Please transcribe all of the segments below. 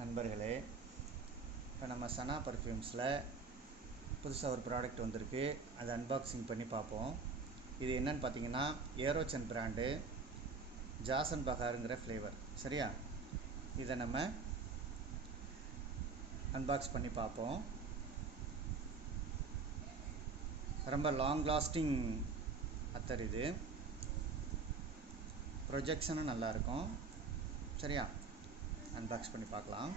நண்பர்களே, இப்போ நம்ம சனா பர்ஃப்யூம்ஸில் புதுசாக ஒரு ப்ராடக்ட் வந்திருக்கு. அதை அன்பாக்சிங் பண்ணி பார்ப்போம். இது என்னன்னு பார்த்தீங்கன்னா, ஏரோச்சன் பிராண்டு ஜாசன் பகாருங்கிற ஃப்ளேவர். சரியா? இதை நம்ம அன்பாக்ஸ் பண்ணி பார்ப்போம். ரொம்ப லாங் லாஸ்டிங் அத்தர். இது ப்ரொஜெக்ஷனும் நல்லாயிருக்கும். சரியா? அன்பாக்ஸ் பண்ணி பார்க்கலாம்.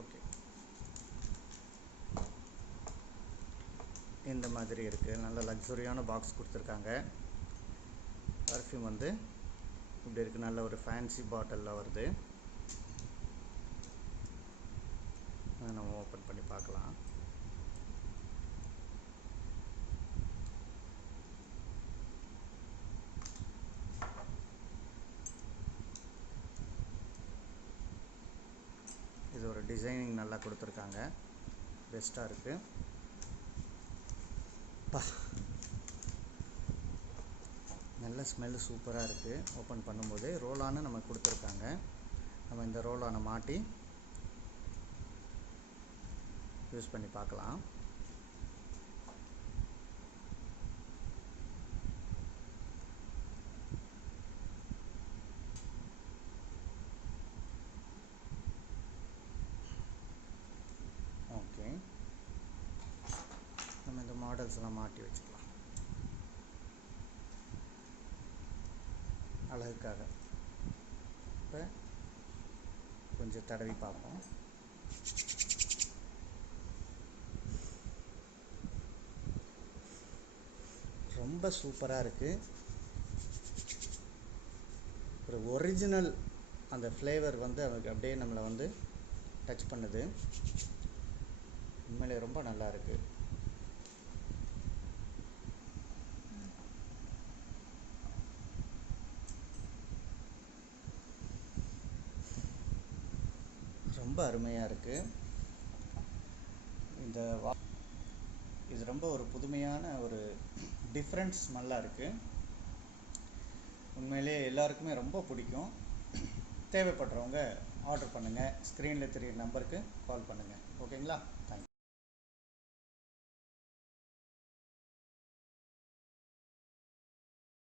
ஓகே, இந்த மாதிரி இருக்குது. நல்ல லக்ஸுரியான பாக்ஸ் கொடுத்துருக்காங்க. பர்ஃப்யூம் வந்து இப்படி இருக்குது. நல்ல ஒரு ஃபேன்சி பாட்டிலில் வருது. நம்ம ஓப்பன் பண்ணி பார்க்கலாம். இது ஒரு டிசைனிங் நல்லா கொடுத்துருக்காங்க. பெஸ்ட்டாக இருக்குது. நல்ல ஸ்மெல்லு சூப்பராக இருக்குது. ஓப்பன் பண்ணும்போது ரோலானு நமக்கு கொடுத்துருக்காங்க. நம்ம இந்த ரோலானை மாட்டி யூஸ் பண்ணி பார்க்கலாம். ஓகே, நம்ம இந்த மாடல்ஸ்லாம் மாட்டி வச்சுக்கலாம் அழகுக்காக. இப்போ கொஞ்சம் தடவி பார்ப்போம். ரொம்ப சூப்பராக இருக்குது. ஒரு ஒரிஜினல் அந்த ஃப்ளேவர் வந்து அதுக்கு அப்படியே நம்மளை வந்து டச் பண்ணுது. உண்மையிலே ரொம்ப நல்லா இருக்குது. ரொம்ப அருமையாக இருக்குது. இது ரொம்ப ஒரு புதுமையான ஒரு டிஃப்ரெண்ட் ஸ்மெல்லாக இருக்குது. உண்மையிலே எல்லாருக்குமே ரொம்ப பிடிக்கும். தேவைப்படுறவங்க ஆர்டர் பண்ணுங்கள். ஸ்க்ரீனில் தெரியுற நம்பருக்கு கால் பண்ணுங்கள். ஓகேங்களா?